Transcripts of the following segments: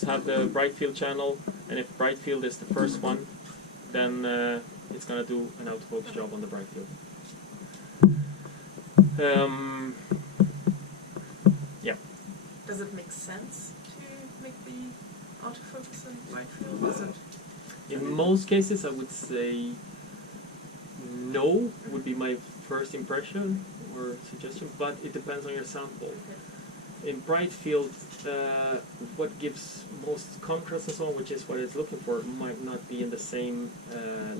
have the bright field channel, and if bright field is the first one, then it's going to do an autofocus job on the bright field. Yeah. Does it make sense to make the autofocus in bright field? Is it? In most cases, I would say no would be my first impression or suggestion, but it depends on your sample. Okay. In bright field, what gives most contrast and so on, which is what it's looking for, might not be in the same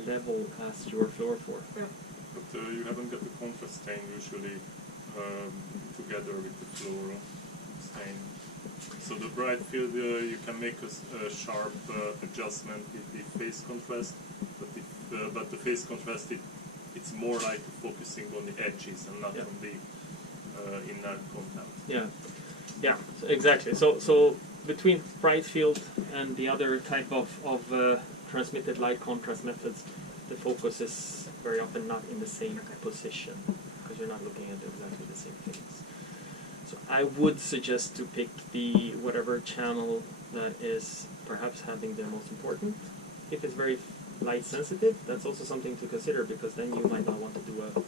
level as your fluorophore. Yeah. But you haven't got the contrast stain usually together with the fluoro stain. So the bright field, you can make a sharp adjustment with the phase contrast, but the phase contrast, it's more like focusing on the edges and not on the inner content. Yeah. Yeah, exactly. So between bright field and the other type of transmitted light contrast methods, the focus is very often not in the same position because you're not looking at exactly the same things. So I would suggest to pick the whatever channel that is perhaps having the most important. If it's very light sensitive, that's also something to consider, because then you might not want to do a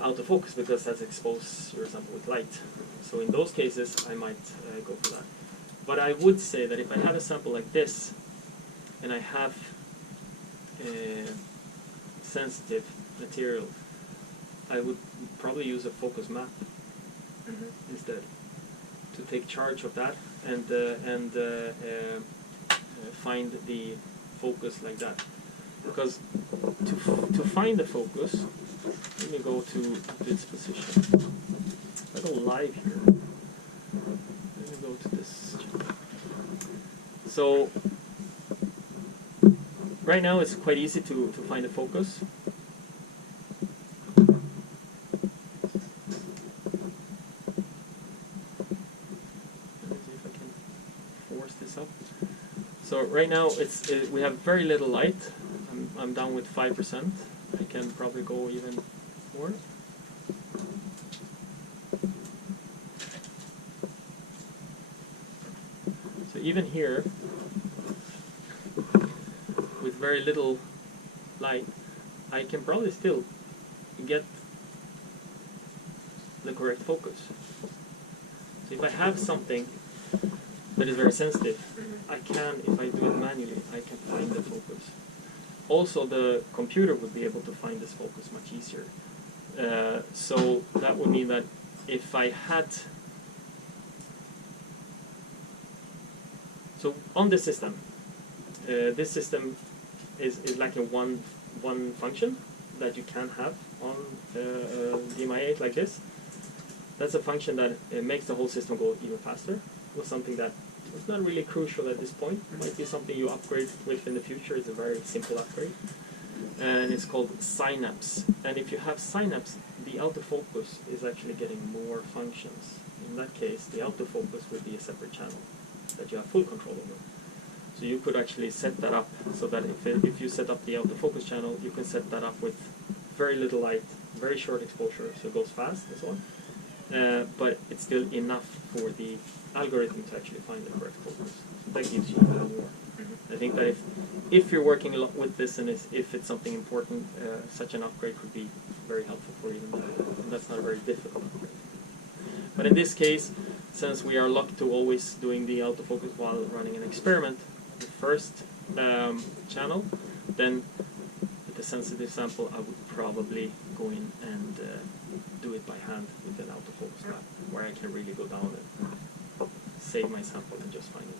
autofocus because that's expose your sample with light. So in those cases, I might go for that. But I would say that if I have a sample like this, and I have sensitive material, I would probably use a focus map instead to take charge of that and find the focus like that. Because to find the focus, let me go to this position. I go live here. Let me go to this channel. So right now it's quite easy to find the focus. Let me see if I can force this up. So right now we have very little light. I'm down with 5%. I can probably go even more. So even here, with very little light, I can probably still get the correct focus. So if I have something that is very sensitive, I can, if I do it manually, I can find the focus. Also, the computer would be able to find this focus much easier. So that would mean that if I had... So on this system is lacking one function that you can have on DMI8 like this. That's a function that makes the whole system go even faster. It was something that was not really crucial at this point. It might be something you upgrade with in the future. It's a very simple upgrade. And it's called Synapse. And if you have Synapse, the autofocus is actually getting more functions. In that case, the autofocus would be a separate channel that you have full control over. So you could actually set that up so that if you set up the autofocus channel, you can set that up with very little light, very short exposure, so it goes fast and so on. But it's still enough for the algorithm to actually find the correct focus. So that gives you a little more. I think that if you're working a lot with this and if it's something important, such an upgrade could be very helpful for you. And that's not a very difficult upgrade. But in this case, since we are locked to always doing the autofocus while running an experiment, the first channel, then with the sensitive sample, I would probably go in and do it by hand with an autofocus map, where I can really go down and save my sample and just find it.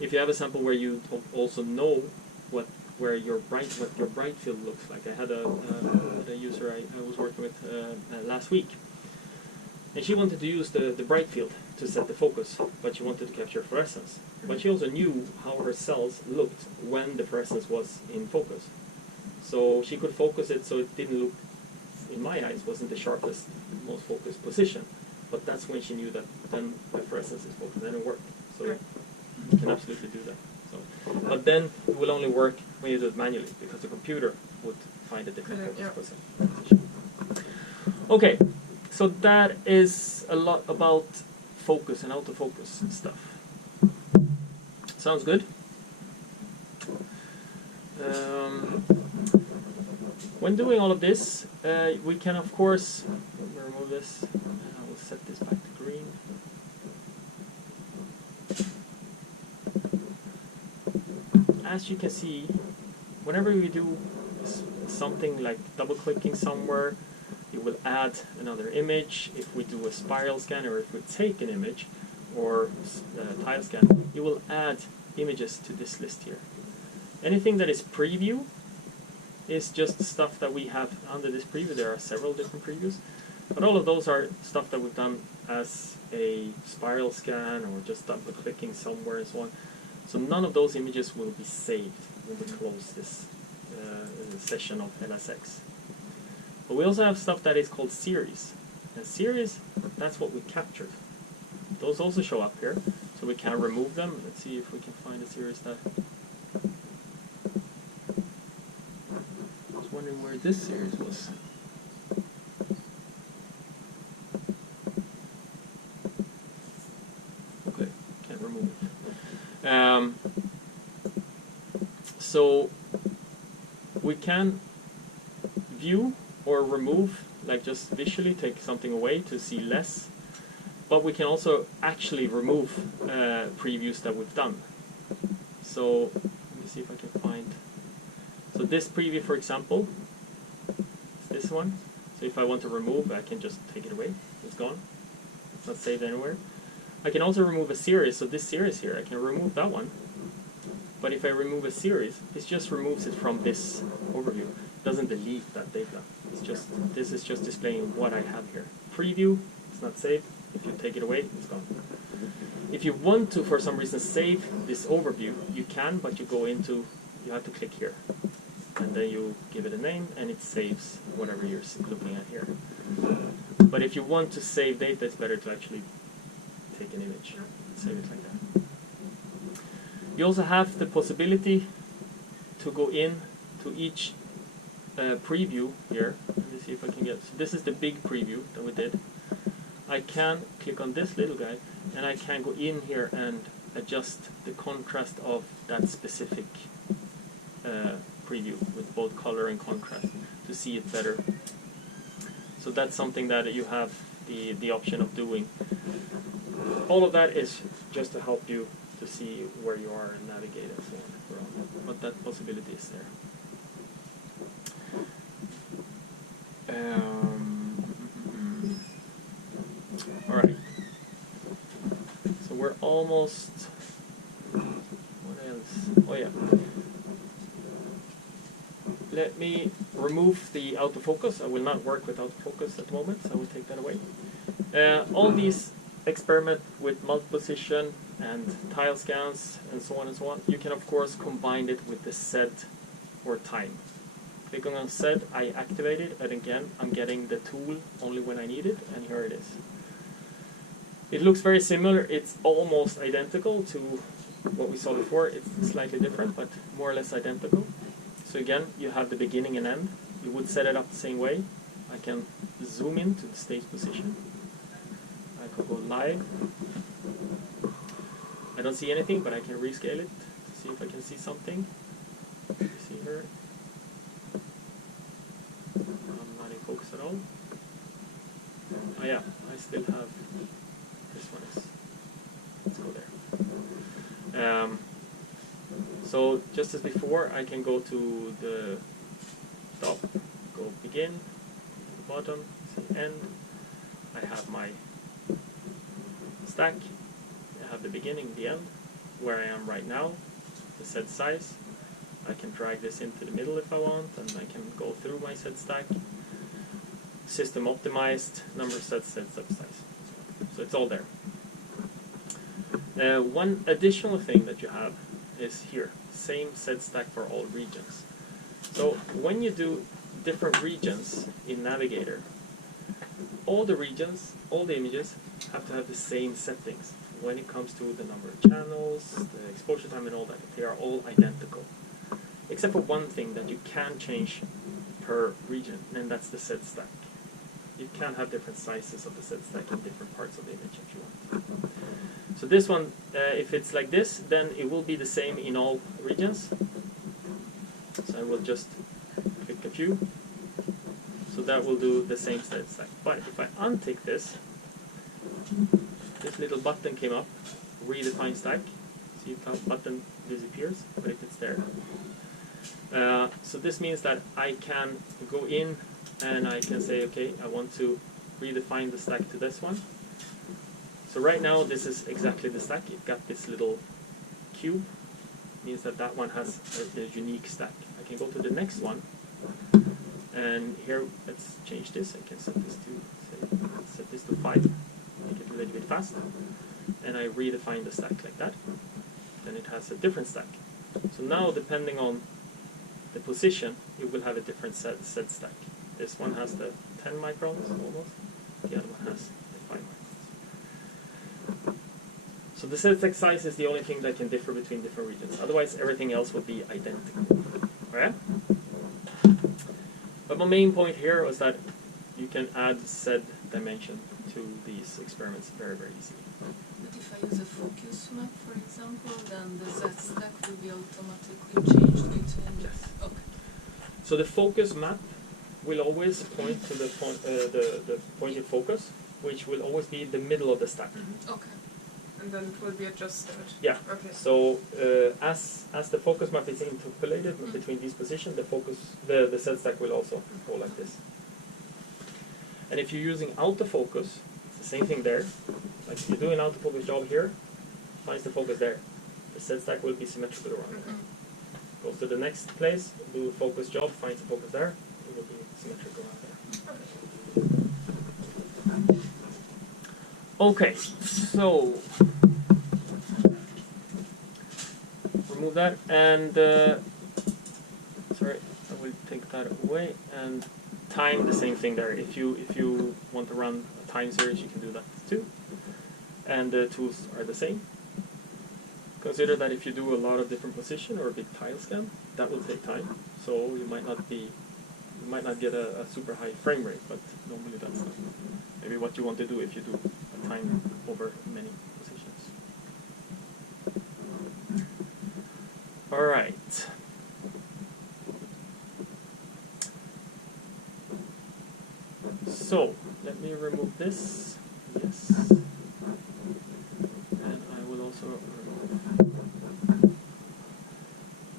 If you have a sample where you also know what your bright field looks like. I had a user I was working with last week, and she wanted to use the bright field to set the focus, but she wanted to capture fluorescence. But she also knew how her cells looked when the fluorescence was in focus. So she could focus it so it didn't look, in my eyes, wasn't the sharpest, most focused position. But that's when she knew that then the fluorescence is focused, then it worked. So you can absolutely do that. So, but then it will only work when you do it manually, because the computer would find a different focus position. Okay, so that is a lot about focus and autofocus stuff. Sounds good. When doing all of this, we can of course remove this, and I will set this back to green. As you can see, whenever we do something like double-clicking somewhere, it will add another image. If we do a spiral scan, or if we take an image or tile scan, it will add images to this list here. Anything that is preview is just stuff that we have under this preview. There are several different previews, but all of those are stuff that we've done as a spiral scan or just double-clicking somewhere and so on. So none of those images will be saved when we close this session of LSX. But we also have stuff that is called series. And series, that's what we captured. Those also show up here, so we can remove them. Let's see if we can find a series that... I was wondering where this series was. Okay, can't remove it. So we can view or remove, like just visually take something away to see less, but we can also actually remove previews that we've done. So let me see if I can find. So this preview, for example, is this one. So if I want to remove, I can just take it away. It's gone. It's not saved anywhere. I can also remove a series. So this series here, I can remove that one. But if I remove a series, it just removes it from this overview. It doesn't delete that data. It's just, this is just displaying what I have here. Preview, it's not saved. If you take it away, it's gone. If you want to, for some reason, save this overview, you can, but you go into, you have to click here. And then you give it a name, and it saves whatever you're looking at here. But if you want to save data, it's better to actually take an image, save it like that. You also have the possibility to go in to each preview here. Let me see if I can get, so this is the big preview that we did. I can click on this little guy, and I can go in here and adjust the contrast of that specific preview with both color and contrast to see it better. So that's something that you have the option of doing. All of that is just to help you to see where you are and navigate and so on. But that possibility is there. Alright. So we're almost... What else? Oh yeah. Let me remove the autofocus. I will not work with autofocus at the moment, so I will take that away. All these experiment with multi-position and tile scans and so on, you can of course combine it with the Z or time. Clicking on Z, I activate it, and again I'm getting the tool only when I need it, and here it is. It looks very similar. It's almost identical to what we saw before. It's slightly different, but more or less identical. So again, you have the beginning and end. You would set it up the same way. I can zoom in to the stage position. I could go live. I don't see anything, but I can rescale it to see if I can see something. You see here? I'm not in focus at all. Oh yeah, I still have this one. Let's go there. So just as before, I can go to the top, go begin, the bottom, see end. I have my stack. I have the beginning, the end, where I am right now, the set size. I can drag this into the middle if I want, and I can go through my set stack. System optimized, number of sets, set size. So it's all there. One additional thing that you have is here, same set stack for all regions. So when you do different regions in Navigator, all the regions, all the images have to have the same settings when it comes to the number of channels, the exposure time and all that. They are all identical. Except for one thing that you can change per region, and that's the set stack. You can have different sizes of the set stack in different parts of the image if you want. So this one, if it's like this, then it will be the same in all regions. So I will just click a few. So that will do the same set stack. But if I untick this little button came up, redefine stack. See how button disappears, but if it's there. So this means that I can go in and I can say, okay, I want to redefine the stack to this one. So right now this is exactly the stack. It got this little cube, means that that one has a unique stack. I can go to the next one, and here let's change this. I can set this to 5, make it a little bit fast, and I redefine the stack like that. Then it has a different stack. So now depending on the position, it will have a different set stack. This one has the 10 microns almost. The other one has the 5 microns. So the set stack size is the only thing that can differ between different regions. Otherwise, everything else would be identical. Alright? But my main point here was that you can add said dimension to these experiments very, very easily. But if I use a focus map, for example, then the Z stack will be automatically changed between. Yes. Okay. So the focus map will always point to the point of focus, which will always be the middle of the stack. Okay. And then it will be adjusted. Yeah. Okay. So as the focus map is interpolated between these positions, the set stack will also go like this. And if you're using autofocus, it's the same thing there. Like if you do an autofocus job here, finds the focus there. The set stack will be symmetrical around it. Goes to the next place, do a focus job, finds the focus there, it will be symmetrical around there. Okay, so remove that, and sorry, I will take that away, and time the same thing there. If you want to run a time series, you can do that too, and the tools are the same. Consider that if you do a lot of different position or a big tile scan, that will take time. So you might not get a super high frame rate, but normally that's maybe what you want to do if you do a time over many positions. All right. So let me remove this. Yes. And I will also remove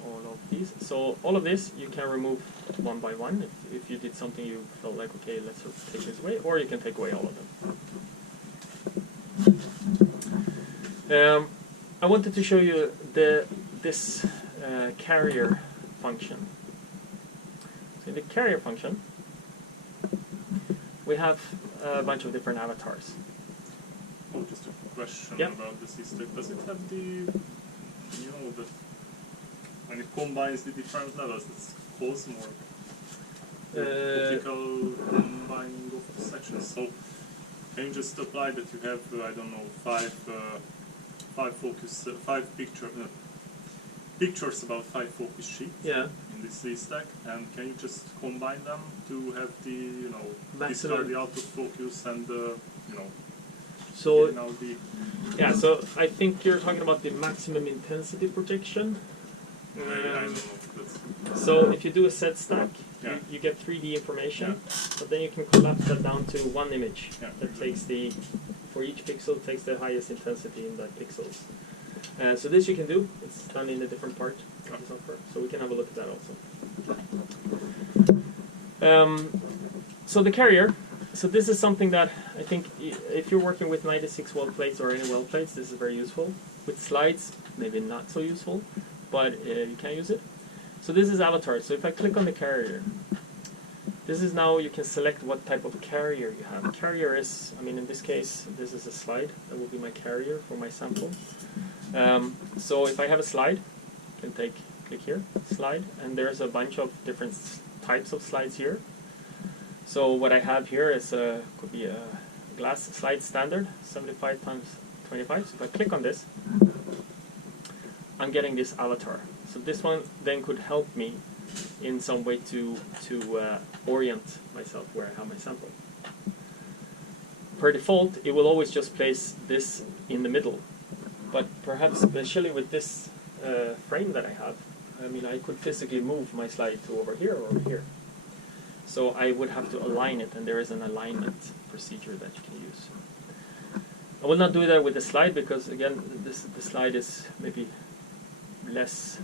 all of these. So all of this you can remove one by one. If you did something you felt like, okay, let's take this away, or you can take away all of them. I wanted to show you this carrier function. So in the carrier function, we have a bunch of different avatars. Oh, just a question Yeah. about the system. Does it have the, when it combines the different levels, it's cause more optical combining of the sections? So can you just apply that you have, I don't know, five pictures about 5 focus sheets Yeah. in this Z stack, and can you just combine them to have the, Maximum. discard the autofocus and So now the yeah, so I think you're talking about the maximum intensity projection. I don't know if that's So if you do a set stack, Yeah. you get 3D information, but then you can collapse that down to one image Yeah. that takes for each pixel takes the highest intensity in that pixels. So this you can do. It's done in a different part of the software, so we can have a look at that also. So the carrier. So this is something that I think if you're working with 96 weld plates or any weld plates, this is very useful. With slides, maybe not so useful, but you can use it. So this is avatar. So if I click on the carrier, this is now you can select what type of carrier you have. Carrier is, in this case, this is a slide. That will be my carrier for my sample. So if I have a slide, I can click here, slide, and there's a bunch of different types of slides here. So what I have here is could be a glass slide standard, 75 times 25. So if I click on this, I'm getting this avatar. So this one then could help me in some way to orient myself where I have my sample. Per default, it will always just place this in the middle. But perhaps especially with this frame that I have, I mean, I could physically move my slide to over here or over here. So I would have to align it, and there is an alignment procedure that you can use. I will not do that with the slide because, again, the slide is maybe less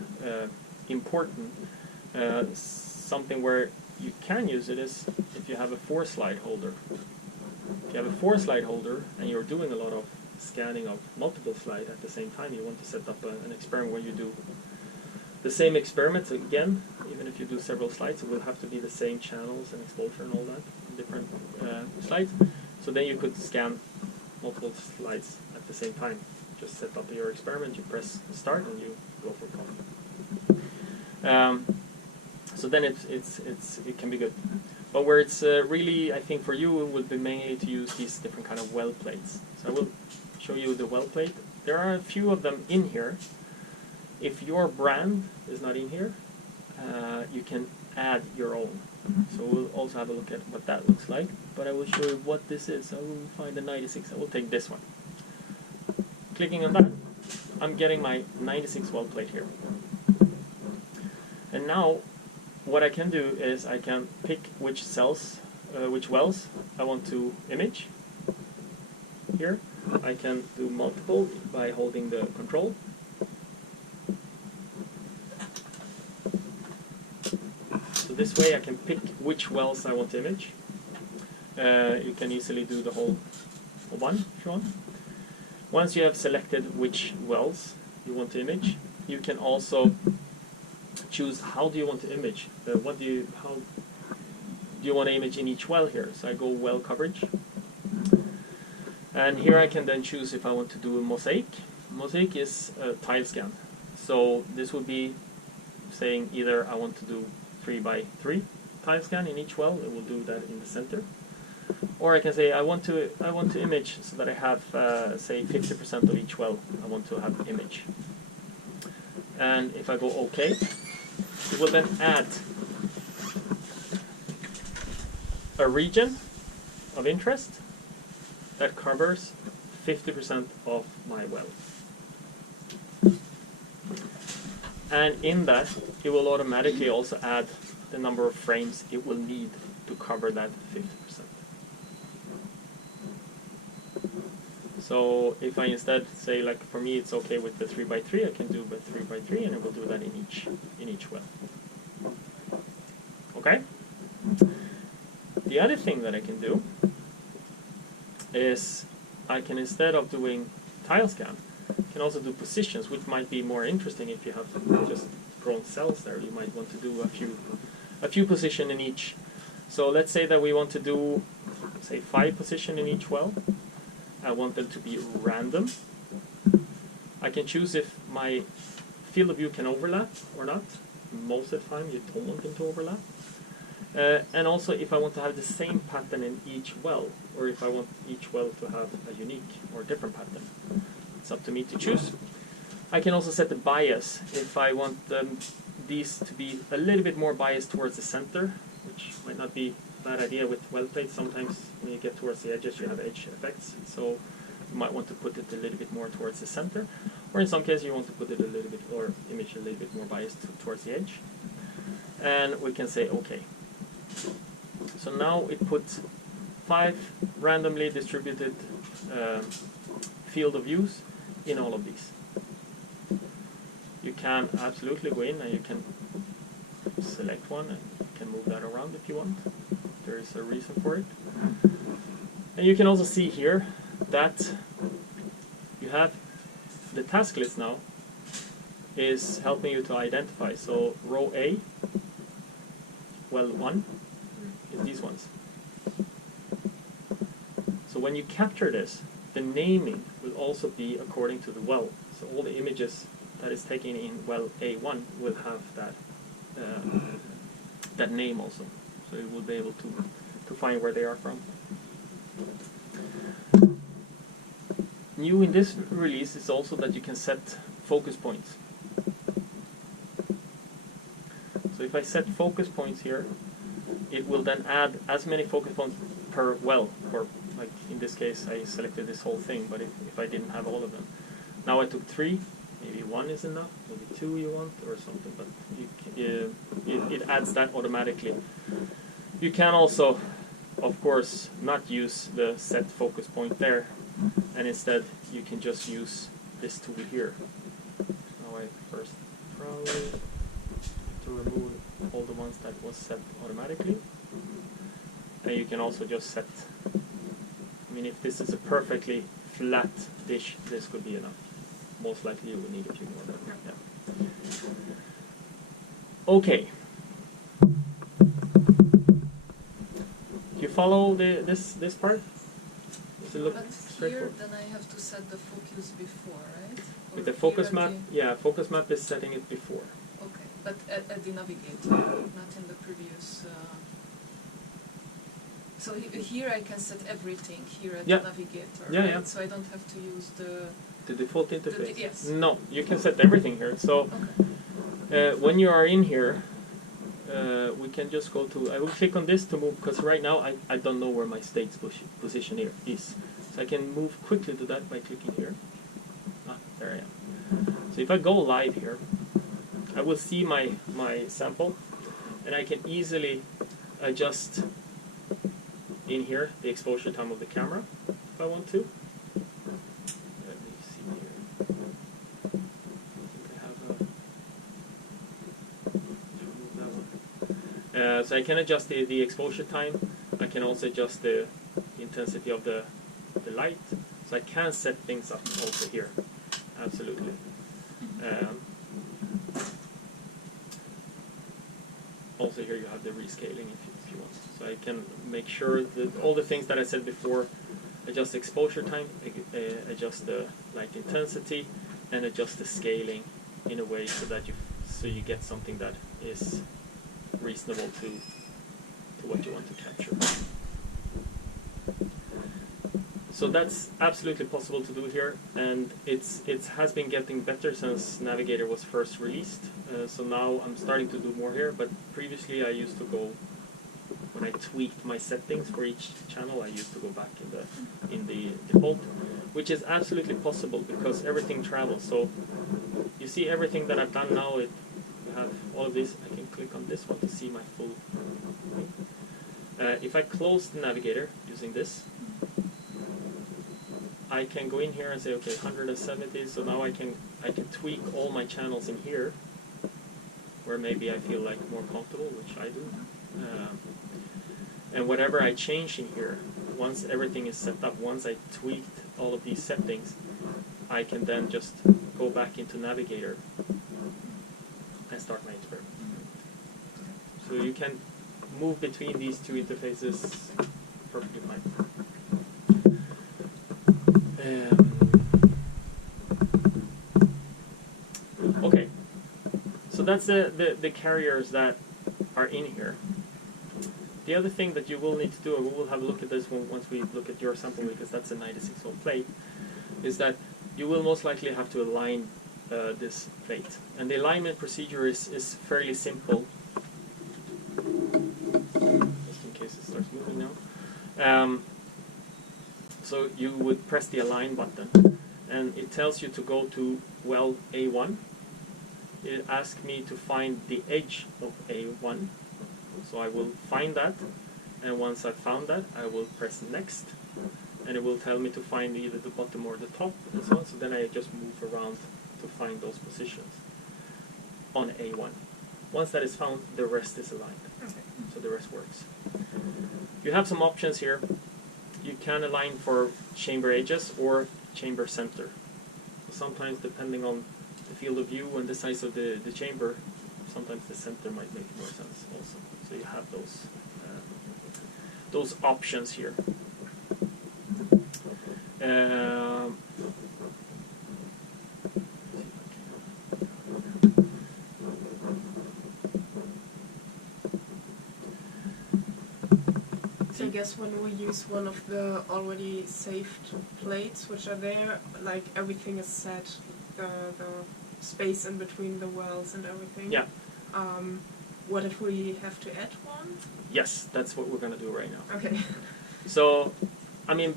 important. Something where you can use it is if you have a 4-slide holder. If you have a 4-slide holder and you're doing a lot of scanning of multiple slides at the same time, you want to set up an experiment where you do the same experiments again. Even if you do several slides, it will have to be the same channels and exposure and all that, different slides. So then you could scan multiple slides at the same time. Just set up your experiment, you press start, and you go for copy. So then it can be good. But where it's really, I think for you, it would be mainly to use these different kind of well plates. So I will show you the well plate. There are a few of them in here. If your brand is not in here, you can add your own. So we'll also have a look at what that looks like. But I will show you what this is. I will find the 96. I will take this one. Clicking on that, I'm getting my 96 well plate here. And now, what I can do is I can pick which wells I want to image. Here, I can do multiple by holding the control. So this way I can pick which wells I want to image. You can easily do the whole one if you want. Once you have selected which wells you want to image, you can also choose how do you want to image. How do you want to image in each well here? So I go well coverage. And here I can then choose if I want to do a mosaic. Mosaic is a tile scan. So this would be saying either I want to do 3x3 tile scan in each well. It will do that in the center. Or I can say I want to image so that I have say 50% of each well I want to have image. And if I go OK, it will then add a region of interest that covers 50% of my well. And in that, it will automatically also add the number of frames it will need to cover that 50%. So if I instead say, like for me it's okay with the 3x3, I can do the 3x3 and it will do that in each well. Okay? The other thing that I can do is I can, instead of doing tile scan, can also do positions, which might be more interesting if you have just grown cells there. You might want to do a few positions in each. So let's say that we want to do, say, 5 positions in each well. I want them to be random. I can choose if my field of view can overlap or not. Most of the time you don't want them to overlap. And also if I want to have the same pattern in each well, or if I want each well to have a unique or different pattern. It's up to me to choose. I can also set the bias if I want these to be a little bit more biased towards the center, which might not be a bad idea with well plates. Sometimes when you get towards the edges you have edge effects, so you might want to put it a little bit more towards the center, or in some cases you want to put it a little bit, or image a little bit more biased towards the edge. And we can say OK. So now it puts 5 randomly distributed field of views in all of these. You can absolutely go in and you can select one and you can move that around if you want. There is a reason for it. And you can also see here that you have the task list now is helping you to identify. So row A, well 1, is these ones. So when you capture this, the naming will also be according to the well. So all the images that is taken in well A1 will have that name also. So you will be able to find where they are from. New in this release is also that you can set focus points. So if I set focus points here, it will then add as many focus points per well, or like in this case I selected this whole thing, but if I didn't have all of them, Now I took 3. Maybe 1 is enough. Maybe 2 you want or something. But it adds that automatically. You can also, of course, not use the set focus point there, and instead you can just use this tool here. Now I first probably to remove all the ones that was set automatically, and you can also just set. I mean, if this is a perfectly flat dish, this could be enough. Most likely you will need a few more. But yeah. Okay. You follow this part? Does it look But here, straightforward? then I have to set the focus before, right? Or With the here focus at map, the- yeah, focus map is setting it before. Okay, but at the navigator, not in the previous. So here I can set everything here at Yeah. the navigator, Yeah, right? yeah. So I don't have to use the. The default interface? yes. No, you can set everything here. So Okay. when you are in here, we can just go to, I will click on this to move, because right now I don't know where my state's position here is. So I can move quickly to that by clicking here. Ah, there I am. So if I go live here, I will see my sample, and I can easily adjust in here the exposure time of the camera if I want to. Let me see here. I think I have remove that one. So I can adjust the exposure time. I can also adjust the intensity of the light. So I can set things up also here. Absolutely. Also here you have the rescaling if you want. So I can make sure that all the things that I said before, adjust exposure time, adjust the light intensity, and adjust the scaling in a way so that you get something that is reasonable to what you want to capture. So that's absolutely possible to do here, and it has been getting better since Navigator was first released. So now I'm starting to do more here, but previously I used to go, when I tweaked my settings for each channel, I used to go back in the default, which is absolutely possible because everything travels. So you see everything that I've done now, you have all of this. I can click on this one to see my full thing. If I close the Navigator using this, I can go in here and say, okay, 170, so now I can tweak all my channels in here, where maybe I feel like more comfortable, which I do. And whatever I change in here, once everything is set up, once I tweaked all of these settings, I can then just go back into Navigator and start my experiment. So you can move between these two interfaces perfectly fine. Okay, so that's the carriers that are in here. The other thing that you will need to do, and we will have a look at this one once we look at your sample because that's a 96-volt plate, is that you will most likely have to align this plate. And the alignment procedure is fairly simple. Just in case it starts moving now. So you would press the align button, and it tells you to go to well A1. It asks me to find the edge of A1. So I will find that, and once I've found that, I will press next, and it will tell me to find either the bottom or the top, and so on. So then I just move around to find those positions on A1. Once that is found, the rest is aligned. Okay. So the rest works. You have some options here. You can align for chamber edges or chamber center. Sometimes, depending on the field of view and the size of the chamber, sometimes the center might make more sense also. So you have those options here. So I guess when we use one of the already saved plates which are there, like everything is set, the space in between the wells and everything. Yeah. What if we have to add one? Yes, that's what we're going to do right now. Okay. So, I mean,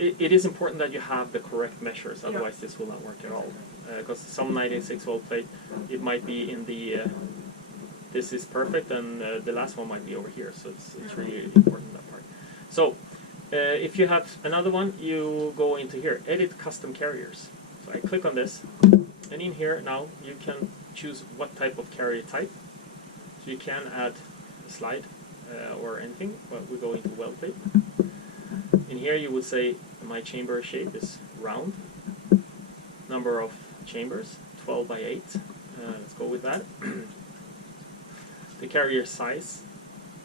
it is important that you have the correct measures, otherwise this will not work at all. Because some 96 volt plate, it might be in the this is perfect, and the last one might be over here. So it's really important, that part. So if you have another one, you go into here, edit custom carriers. So I click on this, and in here now you can choose what type of carrier type. So you can add a slide or anything, but we go into well plate. In here you would say my chamber shape is round. Number of chambers, 12 by 8. Let's go with that. The carrier size,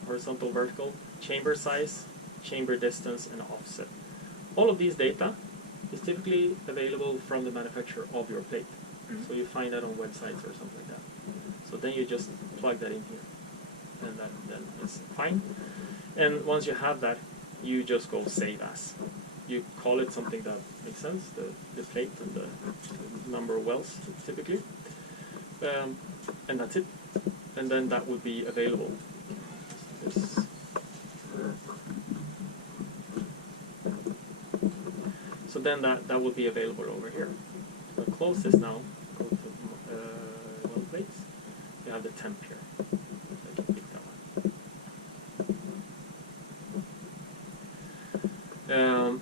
horizontal, vertical, chamber size, chamber distance, and offset. All of these data is typically available from the manufacturer of your plate. So you find that on websites or something like that. So then you just plug that in here, and that then is fine. And once you have that, you just go save as. You call it something that makes sense, the plate and the number of wells typically, and that's it. And then that would be available. So then that would be available over here. So close this now. Go to well plates. You have the temp here. I can pick that one.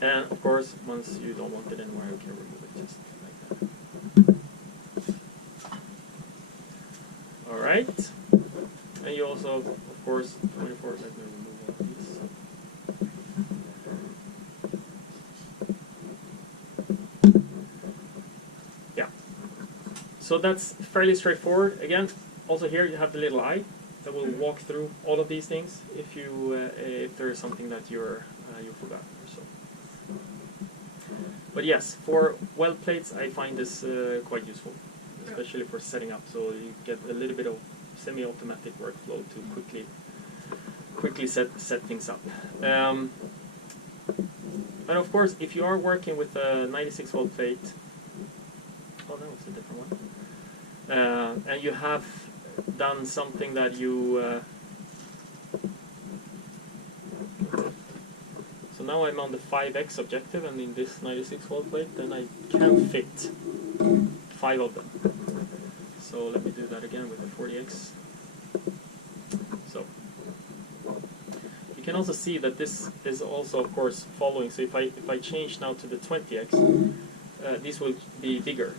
And of course, once you don't want it anymore, you can remove it just like that. All right. And you also, of course, 24. Let me remove all of these. Yeah. So that's fairly straightforward. Again, also here you have the little eye that will walk through all of these things if you if there is something that you forgot or so. But yes, for weld plates, I find this quite useful, especially for setting up. So you get a little bit of semi-automatic workflow to quickly set things up. And of course, if you are working with a 96 volt plate, oh, that was a different one, and you have done something that you so now I'm on the 5x objective, and in this 96 volt plate, then I can fit 5 of them. So let me do that again with the 40x. So you can also see that this is also, of course, following. So if I change now to the 20x, these will be bigger,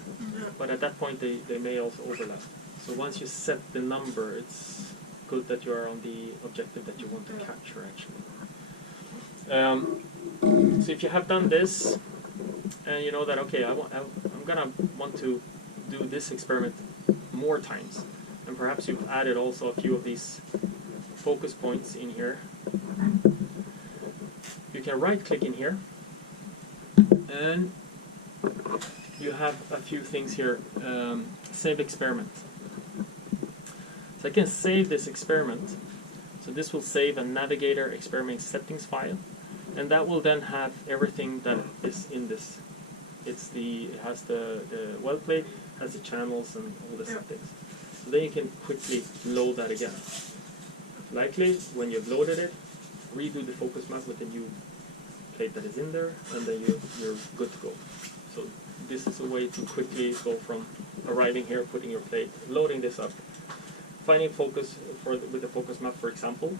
but at that point they may also overlap. So once you set the number, it's good that you are on the objective that you want to capture, actually. So if you have done this, and you know that, okay, I'm gonna want to do this experiment more times, and perhaps you've added also a few of these focus points in here, you can right click in here, and you have a few things here. Save experiment. So I can save this experiment. So this will save a navigator experiment settings file, and that will then have everything that is in this. It has the weld plate, has the channels and all the settings. So then you can quickly load that again. Likely, when you've loaded it, redo the focus map with the new plate that is in there, and then you're good to go. So this is a way to quickly go from arriving here, putting your plate, loading this up, finding focus with the focus map, for example.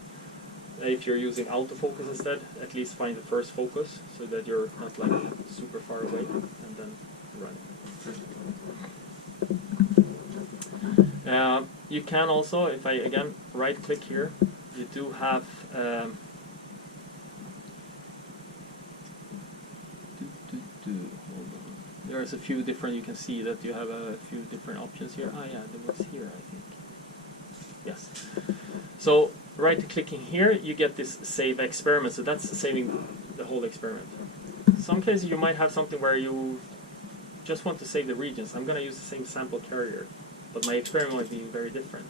If you're using autofocus instead, at least find the first focus so that you're not like super far away, and then run. You can also, if I again right click here, you do have there's a few different, you can see that you have a few different options here. Ah yeah, there was here, I think. Yes. So right clicking here, you get this save experiment. So that's saving the whole experiment. In some cases you might have something where you just want to save the regions. I'm going to use the same sample carrier, but my experiment might be very different.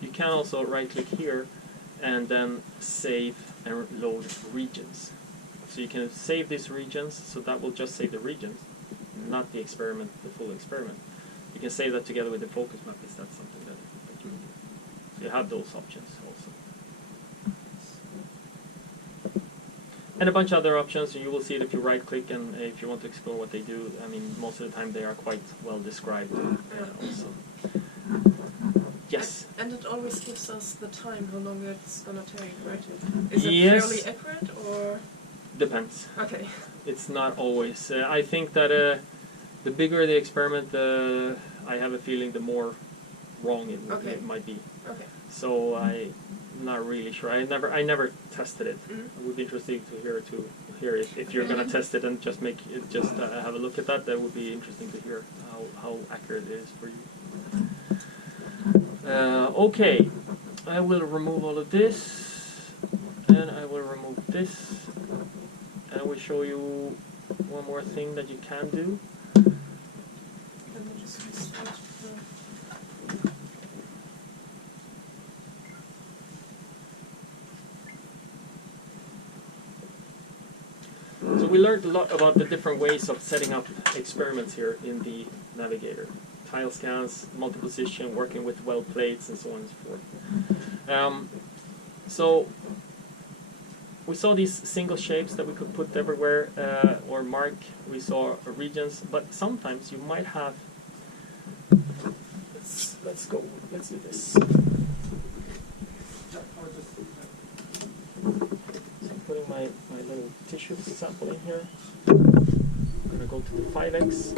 You can also right click here and then save and load regions. So you can save these regions, so that will just save the regions, not the experiment, the full experiment. You can save that together with the focus map if that's something that you need. So you have those options also. And a bunch of other options. You will see it if you right click, and if you want to explore what they do. I mean, most of the time they are quite well described also. Yes? And it always gives us the time, how long it's gonna take, right? Is it Yes. fairly accurate, or? Depends. Okay. It's not always. I think that the bigger the experiment, I have a feeling the more wrong it might be. Okay. So I'm not really sure. I never tested it. Mm-hmm. It would be interesting to hear if you're gonna test it and just make it have a look at that. That would be interesting to hear how accurate it is for you. Okay, I will remove all of this, and I will remove this, and I will show you one more thing that you can do. Let me just restart the... So we learned a lot about the different ways of setting up experiments here in the navigator. Tile scans, multi-position, working with well plates, and so on and so forth. So we saw these single shapes that we could put everywhere or mark. We saw regions, but sometimes you might have. Let's go. Let's do this. So I'm putting my little tissue sample in here. I'm gonna go to the 5x.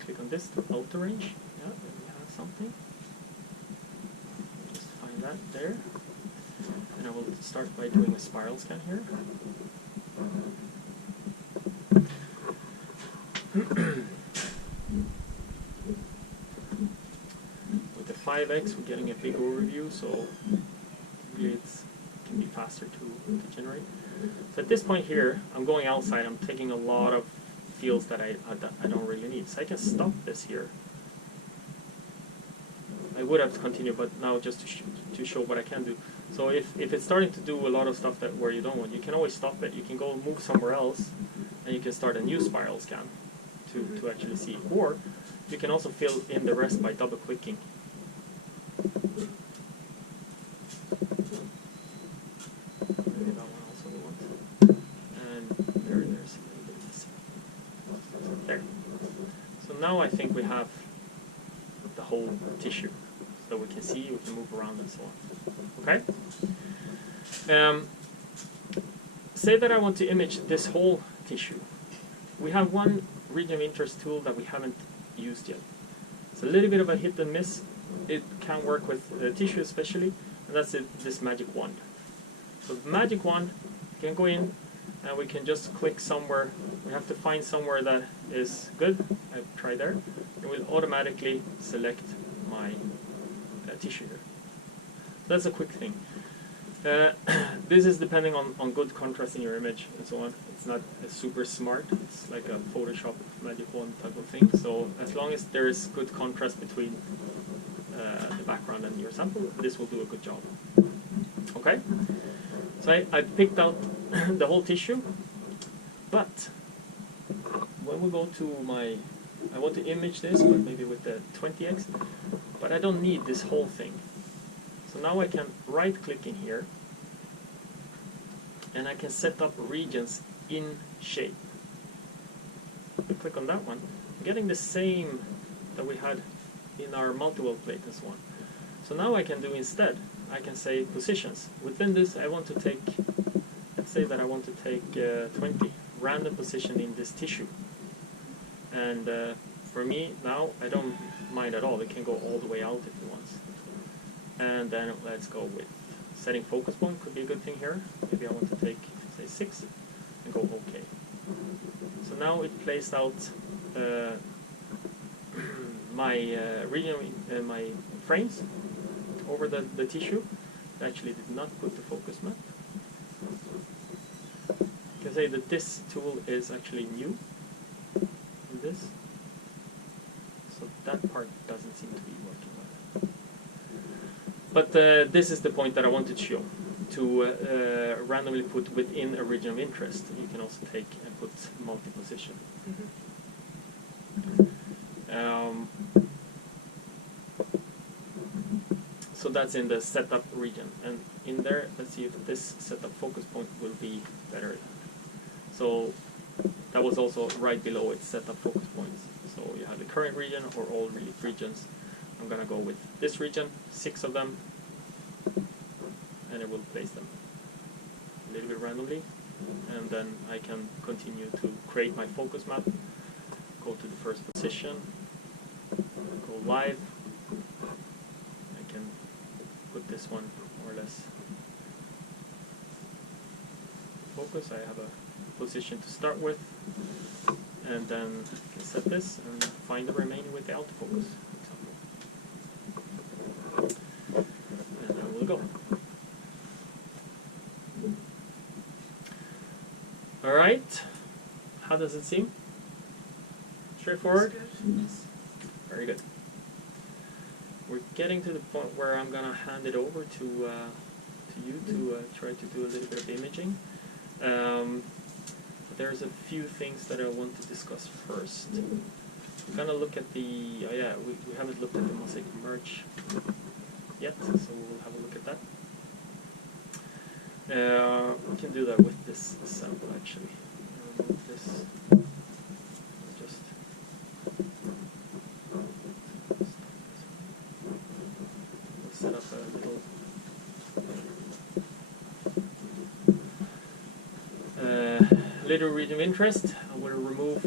Click on this to auto range. Yeah, then we have something. Just find that there. And I will start by doing a spiral scan here. With the 5x, we're getting a big overview, so maybe it can be faster to generate. So at this point here, I'm going outside. I'm taking a lot of fields that I don't really need. So I can stop this here. I would have to continue, but now just to show what I can do. So if it's starting to do a lot of stuff where you don't want, you can always stop it. You can go move somewhere else, and you can start a new spiral scan to actually see. Or you can also fill in the rest by double clicking. Maybe that one also we want. And there's a little bit missing. There. So now I think we have the whole tissue. So we can see, we can move around and so on. Okay? Say that I want to image this whole tissue. We have one region of interest tool that we haven't used yet. It's a little bit of a hit and miss. It can work with tissue especially, and that's this magic wand. So the magic wand can go in, and we can just click somewhere. We have to find somewhere that is good. I try there. It will automatically select my tissue here. That's a quick thing. This is depending on good contrast in your image and so on. It's not super smart. It's like a Photoshop magic wand type of thing. So as long as there is good contrast between the background and your sample, this will do a good job. Okay? So I picked out the whole tissue, but when we go to I want to image this, but maybe with the 20x, but I don't need this whole thing. So now I can right click in here, and I can set up regions in shape. I click on that one, I'm getting the same that we had in our multi-well plate and so on. So now I can do instead, I can say positions. Within this I want to take, let's say that I want to take 20 random position in this tissue. And for me now, I don't mind at all. It can go all the way out if it wants. And then let's go with setting focus point. Could be a good thing here. Maybe I want to take, say, 6 and go OK. So now it placed out my region, my frames over the tissue. It actually did not put the focus map. You can say that this tool is actually new in this. So that part doesn't seem to be working well. But this is the point that I wanted to show. randomly put within a region of interest. You can also take and put multi-position. So that's in the setup region, and in there, let's see if this setup focus point will be better. So that was also right below its setup focus points. So you have the current region or all regions. I'm gonna go with this region, 6 of them, and it will place them a little bit randomly, and then I can continue to create my focus map, go to the first position, go live. I can put this one more or less focus. I have a position to start with, and then I can set this and find the remaining with the autofocus, for example. And I will go. Alright, how does it seem? Straightforward? Yes. Very good. We're getting to the point where I'm gonna hand it over to you to try to do a little bit of imaging. But there's a few things that I want to discuss first. We're gonna look at the, oh yeah, we haven't looked at the mosaic merge yet, so we'll have a look at that. We can do that with this sample actually. Remove this. Just set up a little region of interest. I will remove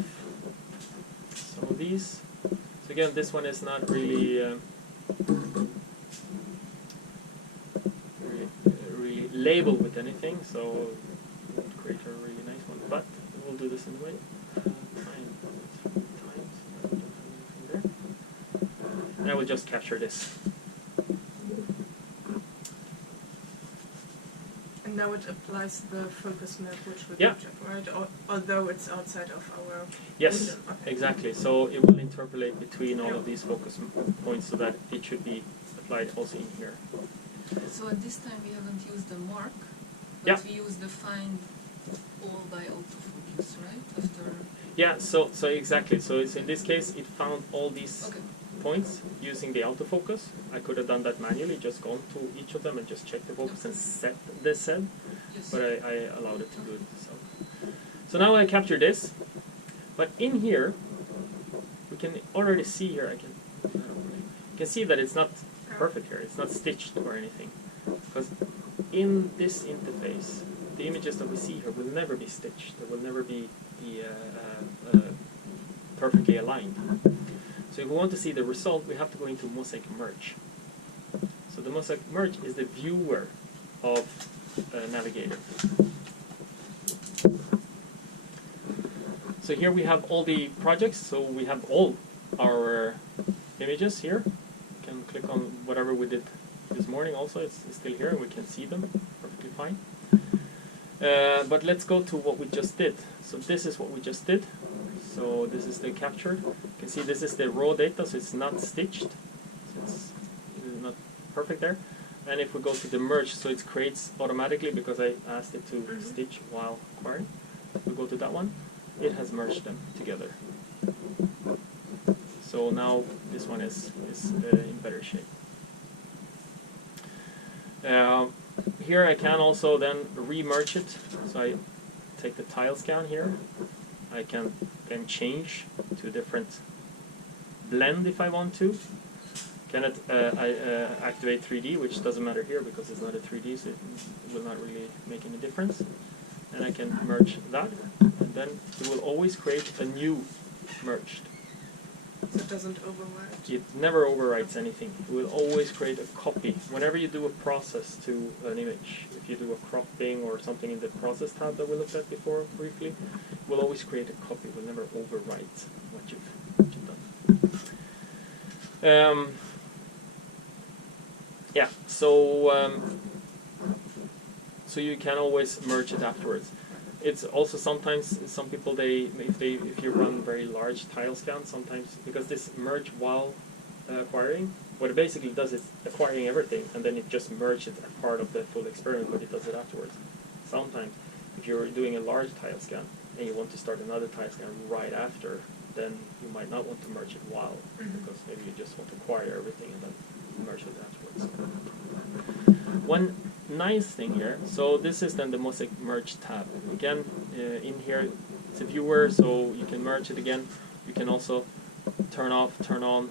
some of these. So again, this one is not really really labeled with anything, so we won't create a really nice one. But we'll do this anyway. And I will just capture this. And now it applies the focus map, which we Yeah. check, right? Although it's outside of our Yes, region. Okay. exactly. So it will interpolate between all of these focus points so that it should be applied also in here. So at this time we haven't used the mark, but Yeah. we used the find all by autofocus, right? After. Yeah, so exactly. So it's in this case, it found all these Okay. points using the autofocus. I could have done that manually, just gone to each of them and just checked the focus and set the set, Yes. but I allowed it to do it. So now I capture this, but in here, we can already see here, you can see that it's not perfect here, it's not stitched or anything. Because in this interface, the images that we see here will never be stitched, they will never be perfectly aligned. So if we want to see the result, we have to go into mosaic merge. So the mosaic merge is the viewer of Navigator. So here we have all the projects, so we have all our images here. We can click on whatever we did this morning also, it's still here and we can see them perfectly fine. But let's go to what we just did. So this is what we just did. So this is the captured. You can see this is the raw data, so it's not stitched. So it's not perfect there. And if we go to the merge, so it creates automatically because I asked it to stitch while acquiring. If we go to that one, it has merged them together. So now this one is in better shape. Here I can also then re-merge it. So I take the tile scan here. I can then change to a different blend if I want to. Can I activate 3D, which doesn't matter here because it's not a 3D, so it will not really make any difference. And I can merge that, and then it will always create a new merged. So it doesn't overwrite. It never overwrites anything. It will always create a copy. Whenever you do a process to an image, if you do a cropping or something in the process tab that we looked at before briefly, it will always create a copy. It will never overwrite what you've done. Yeah, so you can always merge it afterwards. It's also sometimes some people if you run very large tile scans, sometimes because this merge while acquiring. What it basically does is acquiring everything, and then it just merges it as part of the full experiment, but it does it afterwards. Sometimes, if you're doing a large tile scan and you want to start another tile scan right after, then you might not want to merge it while, because maybe you just want to acquire everything and then merge it afterwards. One nice thing here, so this is then the Mosaic Merge tab. Again, in here it's a viewer, so you can merge it again. You can also turn off, turn on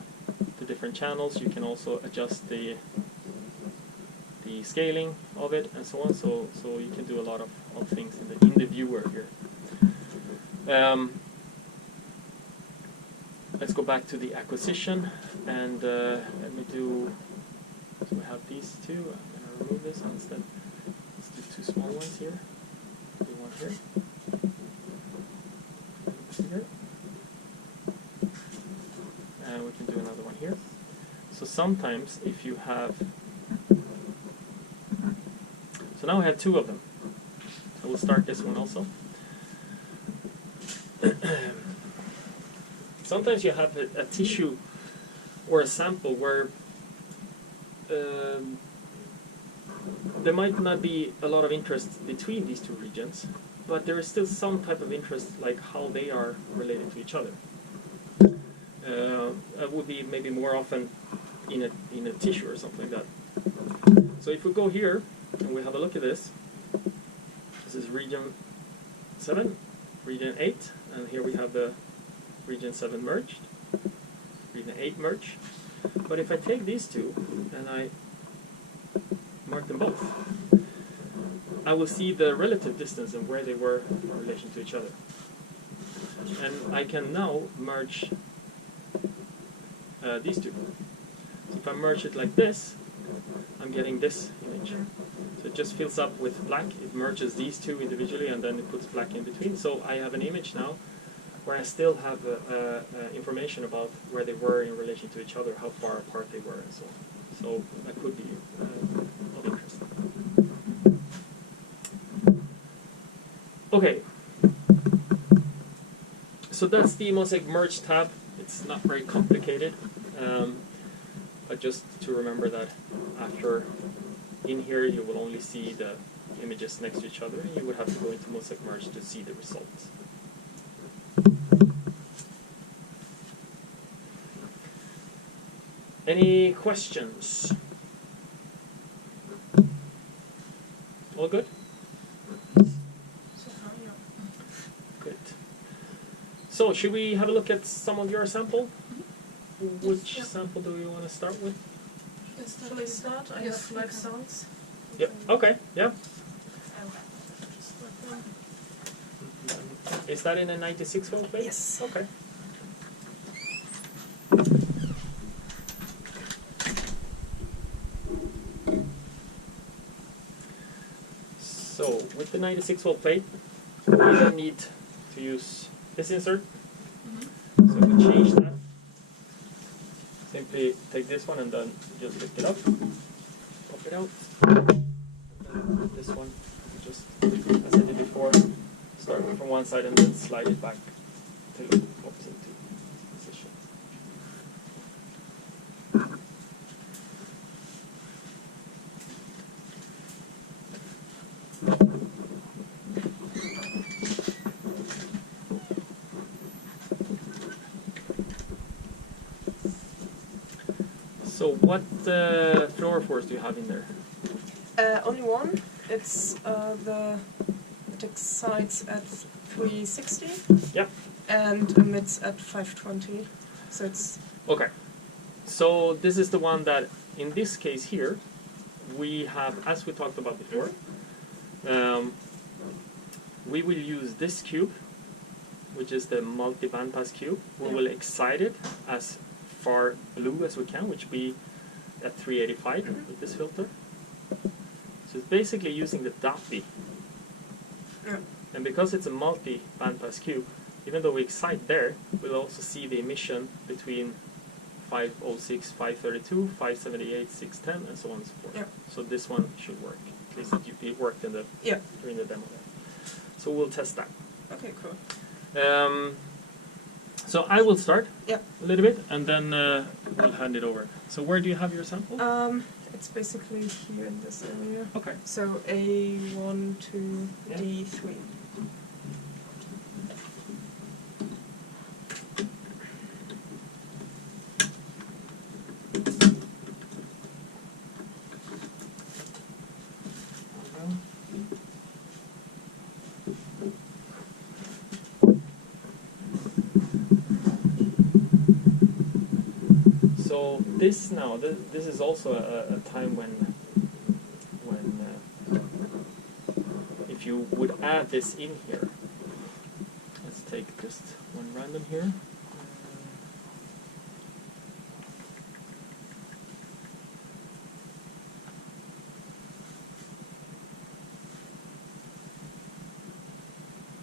the different channels. You can also adjust the scaling of it and so on. So you can do a lot of things in the viewer here. Let's go back to the acquisition, and let me do. So we have these two. I'm going to remove this and instead let's do two small ones here. Do one here. Here. And we can do another one here. So sometimes if you have, so now I have two of them. I will start this one also. Sometimes you have a tissue or a sample where there might not be a lot of interest between these two regions, but there is still some type of interest, like how they are related to each other. That would be maybe more often in a tissue or something like that. So if we go here and we have a look at this, this is region 7, region 8, and here we have the region 7 merged, region 8 merged. But if I take these two and I mark them both, I will see the relative distance and where they were in relation to each other. And I can now merge these two. So if I merge it like this, I'm getting this image. So it just fills up with black. It merges these two individually and then it puts black in between. So I have an image now where I still have information about where they were in relation to each other, how far apart they were, and so on. So that could be of interest. Okay. So that's the Mosaic Merge tab. It's not very complicated, but just to remember that after in here you will only see the images next to each other, and you would have to go into Mosaic Merge to see the results. Any questions? All good? Good. So, should we have a look at some of your sample? Which sample do we want to start with? Shall I start? I have live sounds. Yep. Okay. Yeah. Is that in a 96 volt plate? Yes. Okay. So with the 96 volt plate, we then need to use this insert. So if we change that, simply take this one and then just lift it up, pop it out. And this one, just as I did before, start from one side and then slide it back to the opposite position. So what fluorophores do you have in there? Only one. It's it excites at 360. Yeah. And emits at 520. So it's Okay. So this is the one that, in this case here, we have, as we talked about before, we will use this cube, which is the multi-bandpass cube. We will excite it as far blue as we can, which be at 385 with this filter. So it's basically using the DAPI. Yeah. And because it's a multi-bandpass cube, even though we excite there, we'll also see the emission between 506, 532, 578, 610, and so on and so forth. Yeah. So this one should work. At least it worked in the during the demo there. So we'll test that. okay, cool. So I will start Yep. a little bit, and then we'll hand it over. So where do you have your sample? It's basically here in this area. Okay. So A1 to Yeah. D3. So this now, this is also a time when if you would add this in here, let's take just one random here.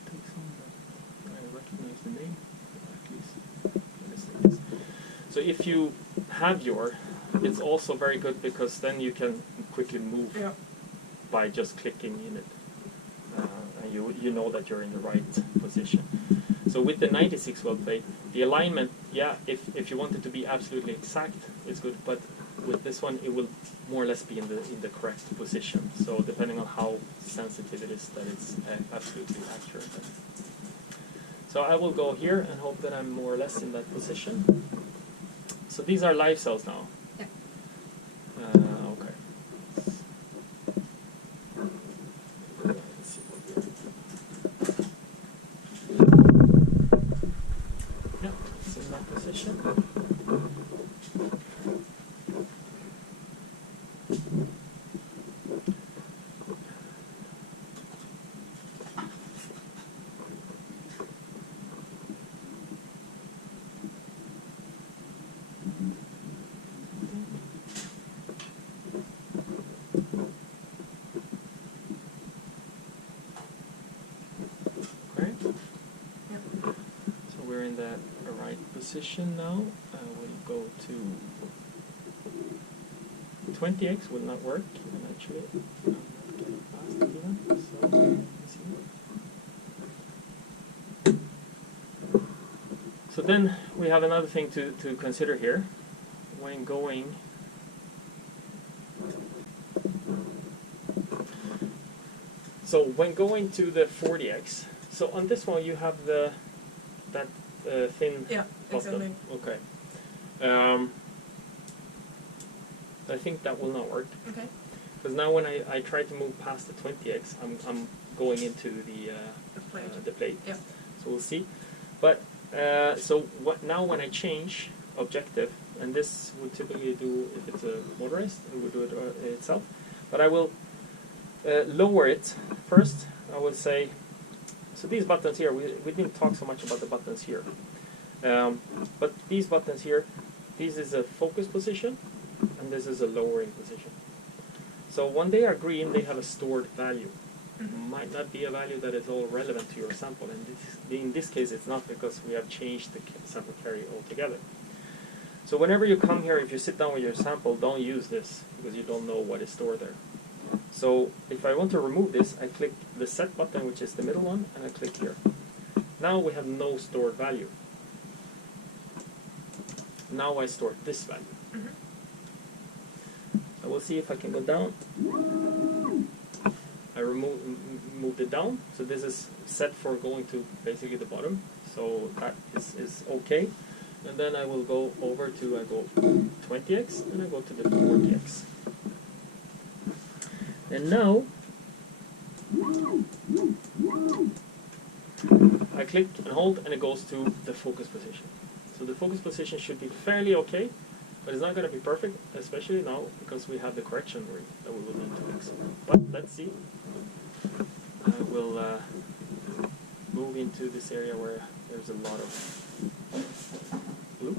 Take some, but I recognize the name, at least. Yes, it is. So if you have your, it's also very good because then you can quickly move Yeah. by just clicking in it. And you know that you're in the right position. So with the 96 well plate, the alignment, yeah, if you want it to be absolutely exact, it's good, but with this one it will more or less be in the correct position. So depending on how sensitive it is, that it's absolutely accurate. So I will go here and hope that I'm more or less in that position. So these are live cells now. Yeah. Okay. Let's see what we're- Yeah, it's in that position. Okay. Yep. So we're in that right position now. We'll go to 20x will not work, and actually I'm not getting fast even. So let's see. So then we have another thing to consider here when going. So when going to the 40x, so on this one you have that thin Yeah, button. exactly. Okay. I think that will not work Okay. because now when I try to move past the 20x, I'm going into the plate. the plate. Yeah. So we'll see. But so what now when I change objective, and this would typically do if it's a motorized, it would do it itself. But I will lower it first. I will say, so these buttons here, we didn't talk so much about the buttons here. But these buttons here, this is a focus position, and this is a lowering position. So when they are green, they have a stored value. Mhm. Might not be a value that is all relevant to your sample, and in this case it's not because we have changed the sample carry altogether. So whenever you come here, if you sit down with your sample, don't use this because you don't know what is stored there. So if I want to remove this, I click the set button, which is the middle one, and I click here. Now we have no stored value. Now I store this value. Mhm. So we'll see if I can go down. I moved it down, so this is set for going to basically the bottom, so that is okay. And then I will go over to, I go 20x, and I go to the 40x. And now, I click and hold, and it goes to the focus position. So the focus position should be fairly okay, but it's not going to be perfect, especially now because we have the correction ring that we will need to fix. But let's see. I will move into this area where there's a lot of blue.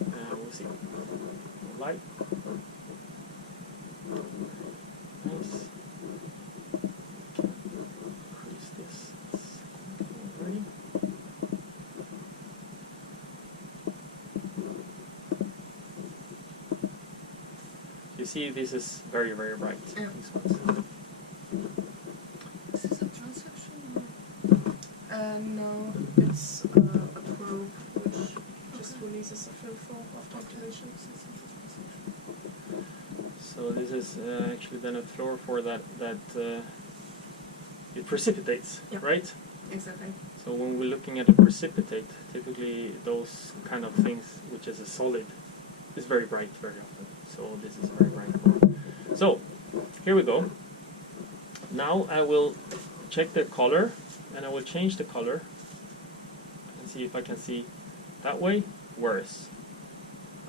And we'll see. Light. Nice. Increase this. It's already. You see, this is very, very bright. Yeah. These ones. This is a No, it's a probe which just releases a filter after activation. So this is actually then a fluorophore that it precipitates, Yeah. right? Exactly. So when we're looking at a precipitate, typically those kind of things, which is a solid, is very bright very often. So this is a very bright color. So here we go. Now I will check the color, and I will change the color and see if I can see that way. Worse.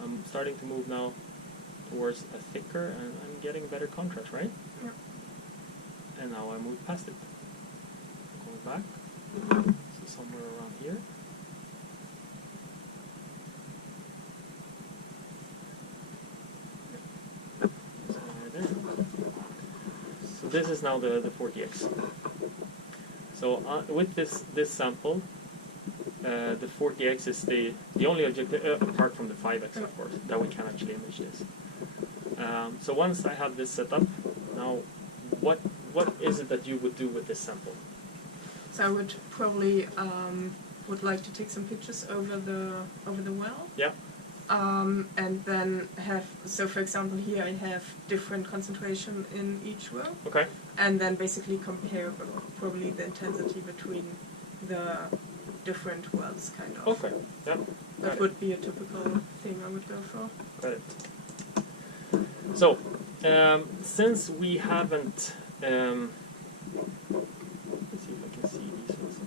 I'm starting to move now towards a thicker, and I'm getting better contrast, right? Yeah. And now I move past it. Going back, so somewhere around here. So this is now the 40x. So with this sample, the 40x is the only objective, apart from the 5x, of course, that we can actually image this. So once I have this set up, now what is it that you would do with this sample? So I would probably would like to take some pictures over the well. Yeah. And then have, so for example here I have different concentration in each well. Okay. And then basically compare probably the intensity between the different wells, kind of. Okay. Yeah. That would be a typical thing I would go for. Got it. So, since we haven't, let's see if I can see these ones.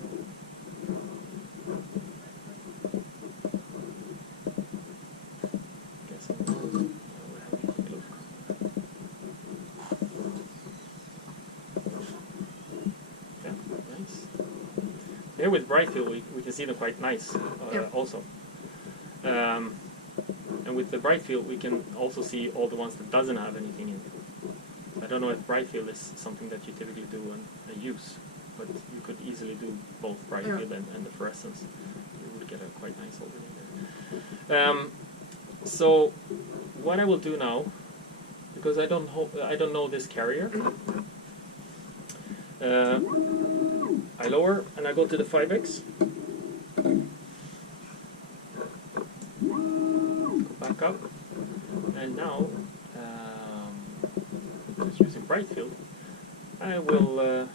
Guess I will have a quick look. Yeah, nice. Here with bright field, we can see them quite nice, Yeah. also. And with the bright field, we can also see all the ones that doesn't have anything in it. I don't know if bright field is something that you typically do and use, but you could easily do both bright field and the fluorescence. You would get a quite nice overlay there. So what I will do now, because I don't know this carrier, I lower and I go to the 5x. Back up, and now just using bright field, I will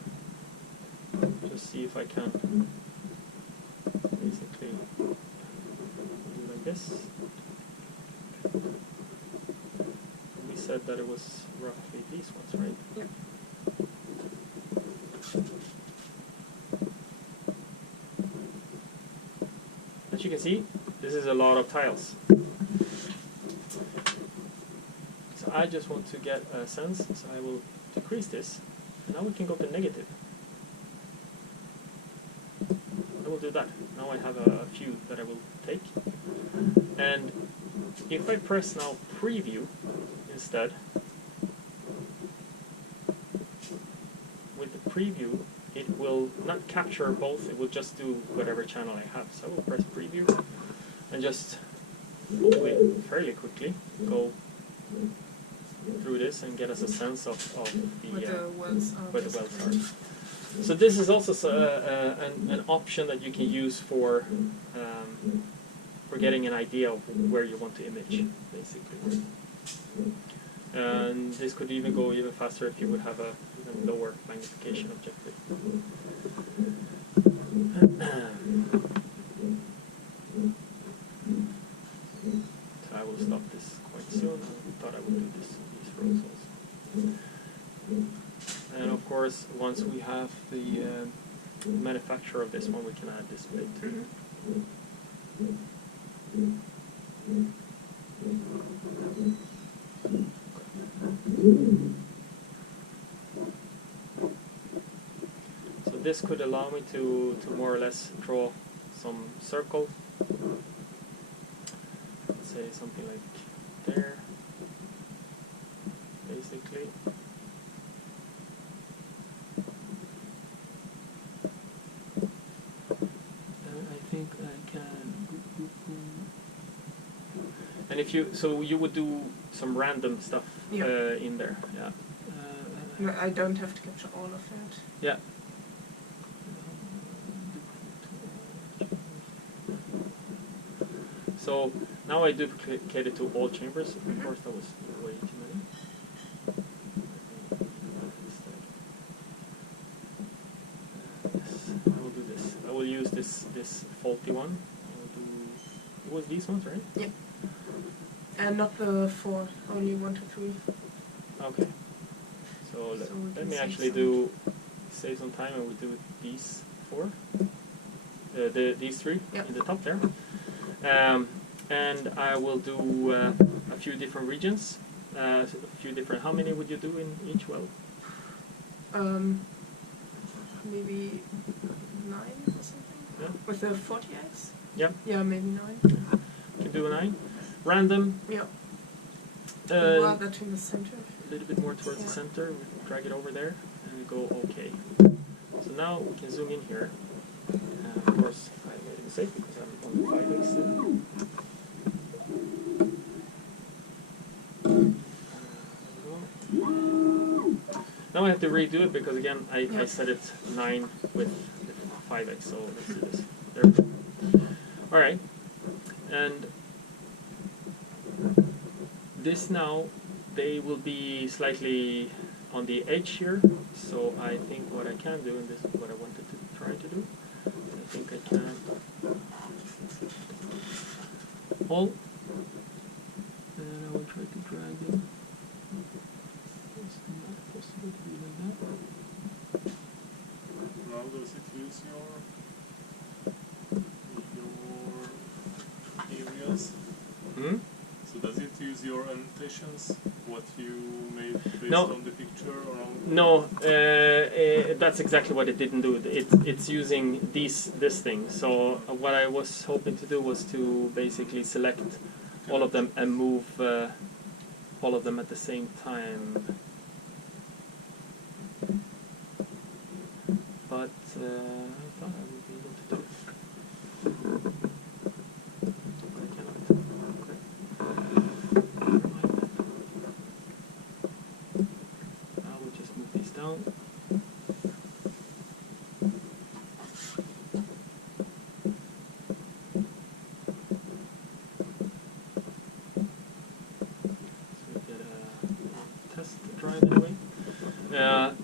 just see if I can basically do like this. We said that it was roughly these ones, right? Yeah. As you can see, this is a lot of tiles. So I just want to get a sense, so I will decrease this. Now we can go to negative. I will do that. Now I have a few that I will take. And if I press now preview instead, with the preview, it will not capture both, it will just do whatever channel I have. So I will press preview and just hopefully fairly quickly go through this and get us a sense of the Where the wells are. where the wells are. So this is also an option that you can use for getting an idea of where you want to image, basically. And this could even go even faster if you would have a even lower magnification objective. So I will stop this quite soon. I thought I would do this in these rows also. And of course, once we have the manufacturer of this one, we can add this bit too. So this could allow me to more or less draw some circle. Let's say something like there, basically. I think I can. And if you, so you would do some random stuff in there, yeah. No, I don't have to capture all of that. Yeah. So now I duplicate it to all chambers. Of course, that was way too many. Yes, I will do this. I will use this faulty one. I will do. It was these ones, right? Yeah. And not the 4, only 1, 2, 3. Okay. So we let can me save actually some. save some time, and we do these 4. These 3 Yep. in the top there. And I will do a few different regions. A few different. How many would you do in each well? Maybe 9 or something? Yeah. With the 40x? Yeah. Yeah, maybe 9. Can do a 9. Random. Yeah. A Rather to the center. little bit more towards the Yeah. center. We drag it over there, and we go OK. So now we can zoom in here. Of course, I made a mistake because I'm on the 5x still. Now I have to redo it because again I set it 9 with 5x, so let's do this. There we go. Alright. And this now, they will be slightly on the edge here, so I think what I can do, and this is what I wanted to try to do, I think I can all, and I will try to drag it. It's not possible to do like that. Now does it use your areas? Hmm? So does it use your annotations, what you made based No. on the picture or on? No, that's exactly what it didn't do. It's using this thing. So what I was hoping to do was to basically select all of them and move all of them at the same time. But I thought I would be able to do it. But I cannot. I will just move these down. So we get a test drive anyway. And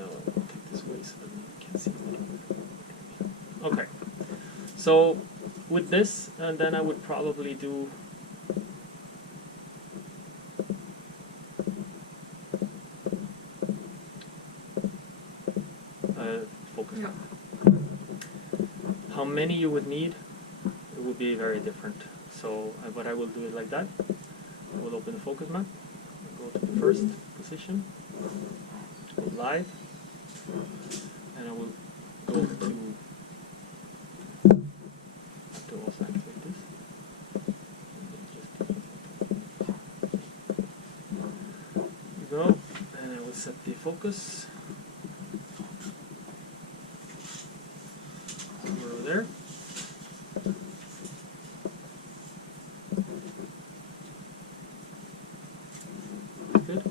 I'll take this away so that you can see it. Okay. So with this, and then I would probably do focus. Yeah. How many you would need, it would be very different. So what I will do is like that. I will open the focus map, go to the first position, go live, and I will go to also activate this. There we go, and I will set the focus. Somewhere over there. Good.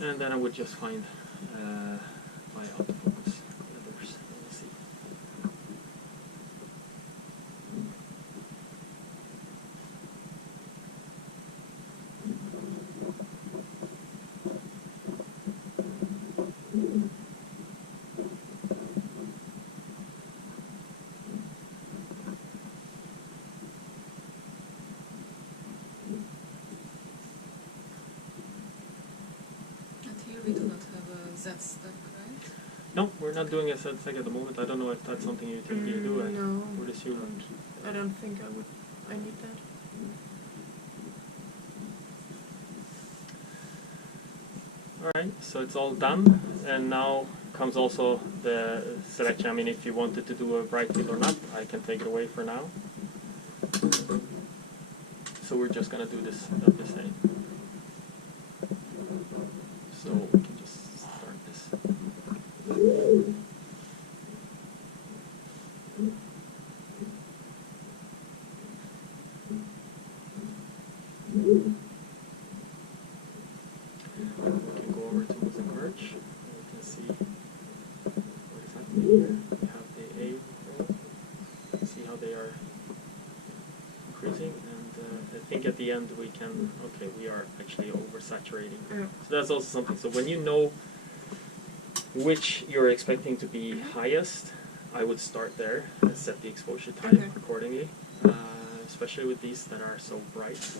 And then I would just find my autofocus levers. Let's see. And here we do not have a Z stack, right? No, we're not doing a set stack at the moment. I don't know if that's something you typically do. I No. would assume. I don't think I need that. Alright, so it's all done, and now comes also the selection. I mean, if you wanted to do a bright field or not, I can take it away for now. So we're just gonna do this the same. So we can just start this. We can go over to the merge, and we can see what is happening here. We have the A row. See how they are increasing. I think at the end we can, okay, we are actually oversaturating. Yeah. So that's also something. So when you know which you're expecting to be highest, I would start there and set the exposure time Okay. accordingly, especially with these that are so bright.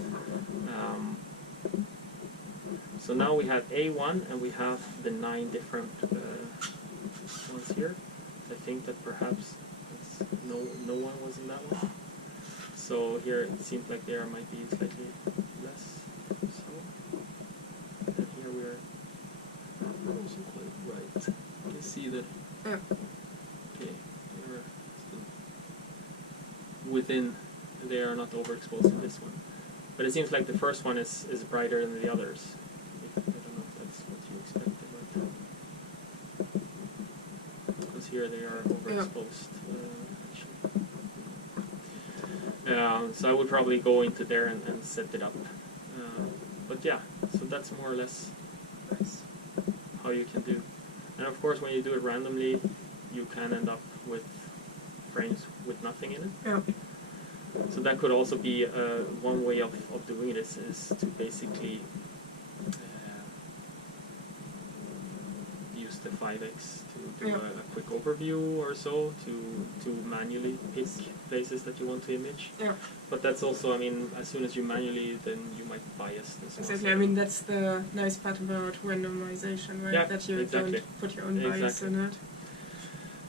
So now we have A1 and we have the 9 different ones here. I think that perhaps no one was in that one. So here it seems like there might be slightly less. So and here we are also quite right. You can see that. Yeah. Okay, we're still within. They are not overexposed in this one, but it seems like the first one is brighter than the others. I don't know if that's what you expected, but because here they are overexposed. Actually. So I would probably go into there and set it up. But yeah, so that's more or less how you can do. And of course, when you do it randomly, you can end up with frames with nothing in it. Yeah. So that could also be one way of doing this is to basically use the 5x to do a quick overview or so to manually pick places that you want to image. Yeah. But that's also, I mean, as soon as you manually, then you might bias this one. Exactly. I mean, that's the nice part about randomization, right? Yeah, that you exactly. don't put your own bias in it.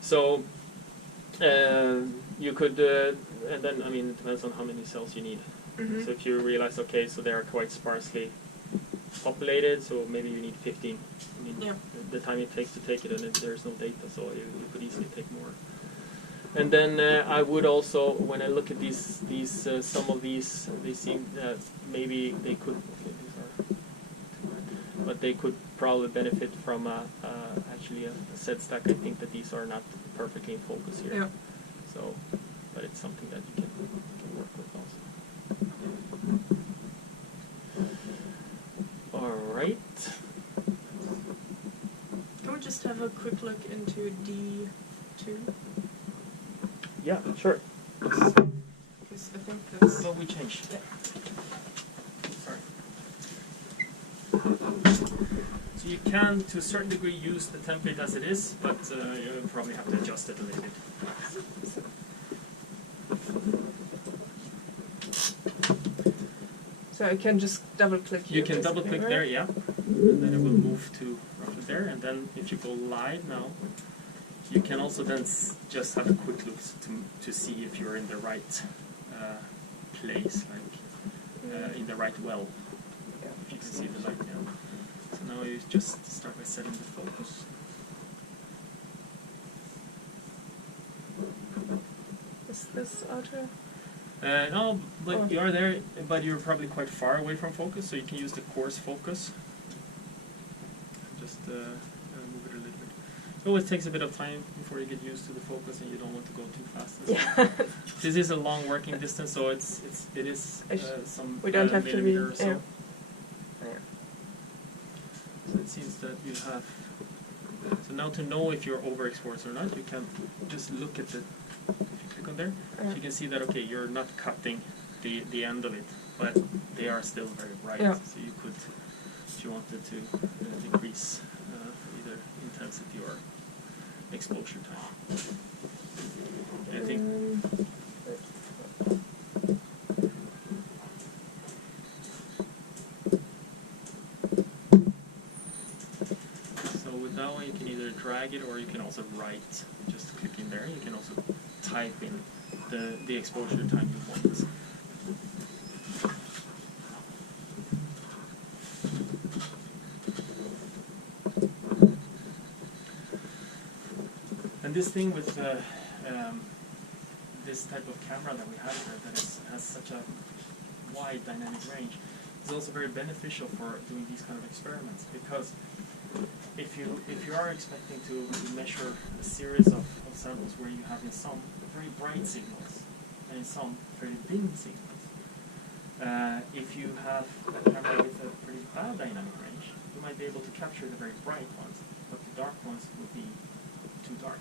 So you could, and then, I mean, it depends on how many cells you need. Mm-hmm. So if you realize, okay, so they are quite sparsely populated, so maybe you need 15. I mean, the time it takes to take it, and if there's no data, so you could easily take more. And then I would also, when I look at these some of these, they seem that maybe they could, okay, these are, but they could probably benefit from actually a set stack. I think that these are not perfectly in focus here. Yeah. So, but it's something that you can work with also. All right. Can we just have a quick look into D2? Yeah, sure. Because I think that's... What we changed? Yeah. Sorry. So you can, to a certain degree, use the template as it is, but you probably have to adjust it a little bit. So I can just double-click here. You can double-click there, yeah, and then it will move to roughly there. And then if you go live now, you can also then just have a quick look to see if you're in the right place, like in the right well. If you can see the light now. So now you just start by setting the focus. Is this auto? No, but you are there, but you're probably quite far away from focus, so you can use the coarse focus. Just move it a little bit. It always takes a bit of time before you get used to the focus, and you don't want to go too fast. Yeah. This is a long working distance, so it is some we don't have to be. millimeter or so. Yeah. So it seems that you have. So now to know if you're overexposed or not, you can just look at the. If you click on there, so you can see that okay, you're not cutting the end of it, but they are still very bright. Yeah. So you could, if you wanted to, decrease either intensity or exposure time. I think. So with that one, you can either drag it or you can also write. Just click in there. You can also type in the exposure time you want. And this thing with this type of camera that we have here that has such a wide dynamic range is also very beneficial for doing these kind of experiments, because if you are expecting to measure a series of samples where you have in some very bright signals and in some very dim signals, if you have a camera with a pretty bad dynamic range, you might be able to capture the very bright ones, but the dark ones will be too dark.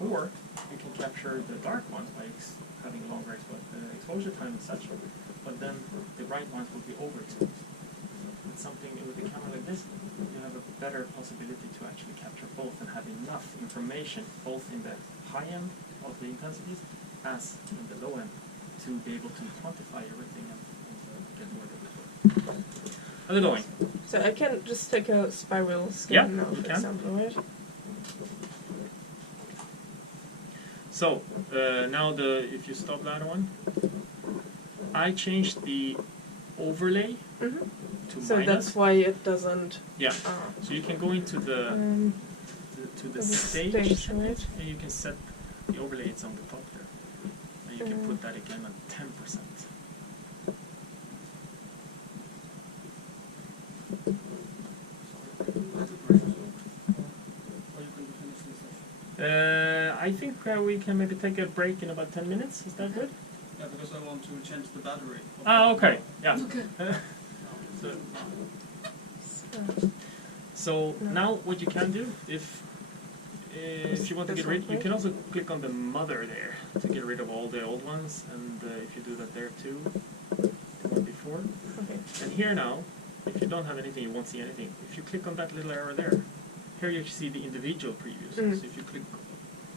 Or you can capture the dark ones by having a longer exposure time and such, but then the bright ones will be overtuned. With something with a camera like this, you have a better possibility to actually capture both and have enough information both in the high end of the intensities as in the low end to be able to quantify everything and get more data. How's it going? So I can just take a spiral scan Yeah, now, you for can. example, right? So now if you stop that one, I changed the overlay Mm-hmm. to So minus. that's why it doesn't. Yeah. So you can go into the to the stage, stage, settings, right? and you can set the overlay. It's on the top there, and you can put that again at 10%. I think we can maybe take a break in about 10 minutes. Is that good? Yeah, because I want to change the battery. Ah, okay. Yeah. Okay. So now what you can do, if you want to get rid, you can also click on the mother there to get rid of all the old ones, and if you do that there too, the one before. Okay. And here now, if you don't have anything, you won't see anything. If you click on that little arrow there, here you see the individual previews. Mm. So if you click,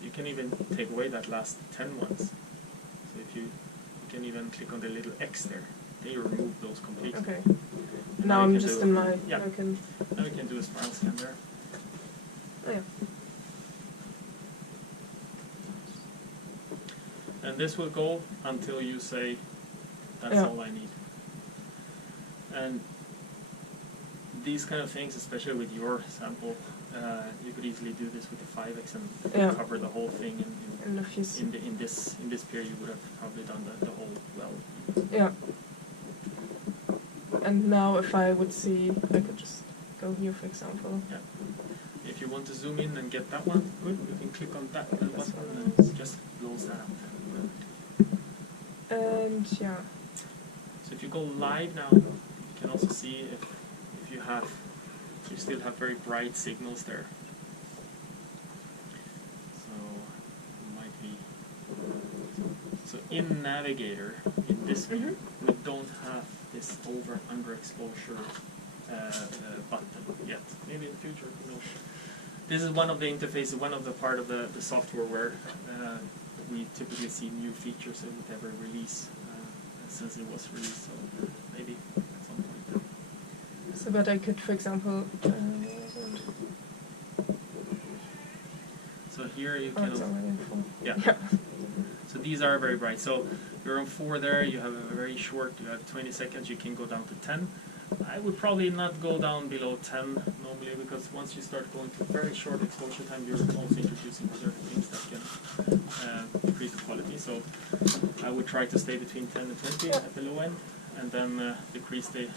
you can even take away that last 10 ones. So if you can even click on the little X there, then you remove those completely. Okay. And Now you I'm can just do- in my. Yeah. I can. Now we can do a spiral scan there. Oh yeah. And this will go until you say, that's Yeah. all I need. And these kind of things, especially with your sample, you could easily do this with the 5x and Yeah. cover the whole thing. And if you see. In this period, you would have probably done the whole well. Yeah. And now if I would see, I could just go here, for example. Yeah. If you want to zoom in and get that one, good. You can click on that little This button one. and it just blows that up. And yeah. So if you go live now, you can also see if you still have very bright signals there. So it might be. So in Navigator, in this view, we don't have this over underexposure button yet. Maybe in the future, who knows. This is one of the interfaces, one of the part of the software where we typically see new features with every release since it was released. So maybe at some point. So, but I could, for example. So here you Oh, can. it's already in full. Yeah. Yeah. So these are very bright. So you're on 4 there. You have a very short. You have 20 seconds. You can go down to 10. I would probably not go down below 10 normally, because once you start going to very short exposure time, you're also introducing other things that can increase the quality. So I would try to stay between 10 and 20 at the low end, and then decrease the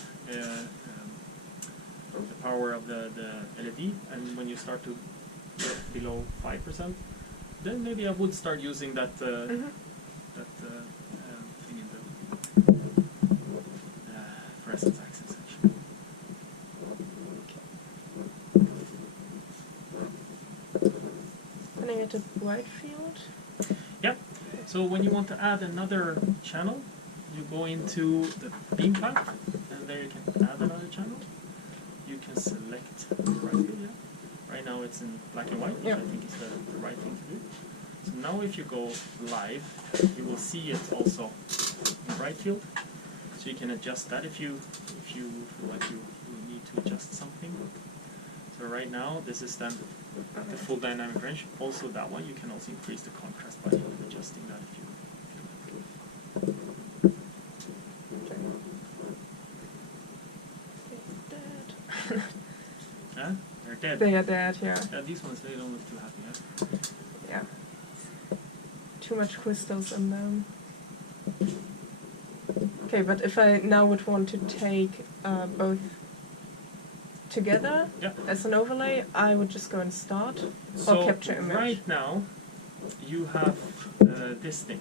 power of the LED. And when you start to get below 5%, then maybe I would start using that that thing in the fluorescence axis actually. Can I get a bright field? Yeah. So when you want to add another channel, you go into the beam path, and there you can add another channel. You can select the bright field. Yeah. Right now it's in black and white, which Yeah. I think is the right thing to do. So now if you go live, you will see it also in bright field. So you can adjust that if you feel like you need to adjust something. So right now this is then the full dynamic range. Also that one you can also increase the contrast by adjusting that if you Dead. Huh? They're dead. They are dead, yeah. Yeah, these ones they don't look too happy, huh? Yeah. Too much crystals in them. Okay, but if I now would want to take both together Yeah. as an overlay, I would just go and start So or capture image. right now you have this thing.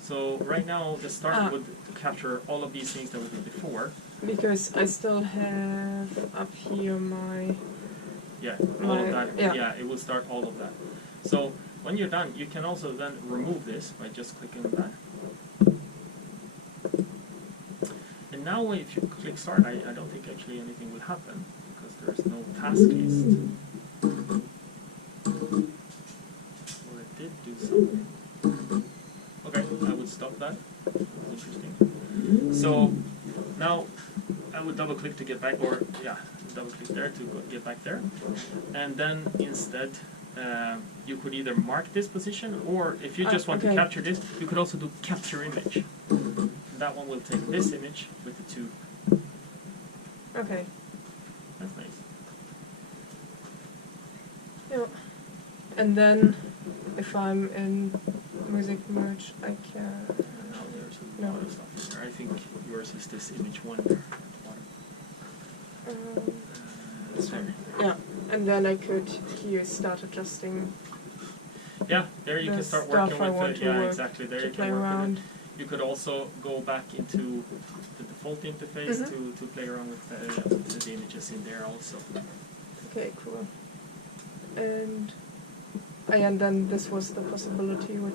So right now the start would capture all of these things that we did before. Because I still have up here my. Yeah, all of that. Yeah. It will start all of that. So when you're done, you can also then remove this by just clicking on that. now if you click start, I don't think actually anything will happen because there is no task list. Well, it did do something. Okay, I would stop that. Interesting. So now I would double click to get back, or yeah, double click there to get back there, and then instead you could either mark this position, or if you just want to capture this, you could also do capture image. That one will take this image with the two. Okay. That's nice. Yeah. And then if I'm in music merge, I can. Now there's a lot of stuff in there. I think yours is this image one there. Sorry. Yeah, and then I could here start adjusting. Yeah, there you the can start stuff working I with want it. to Yeah, work, exactly. There to you play can work around. with it. You could also go back into the default interface Mhm. to play around with the images in there also. Okay, cool. And then this was the possibility with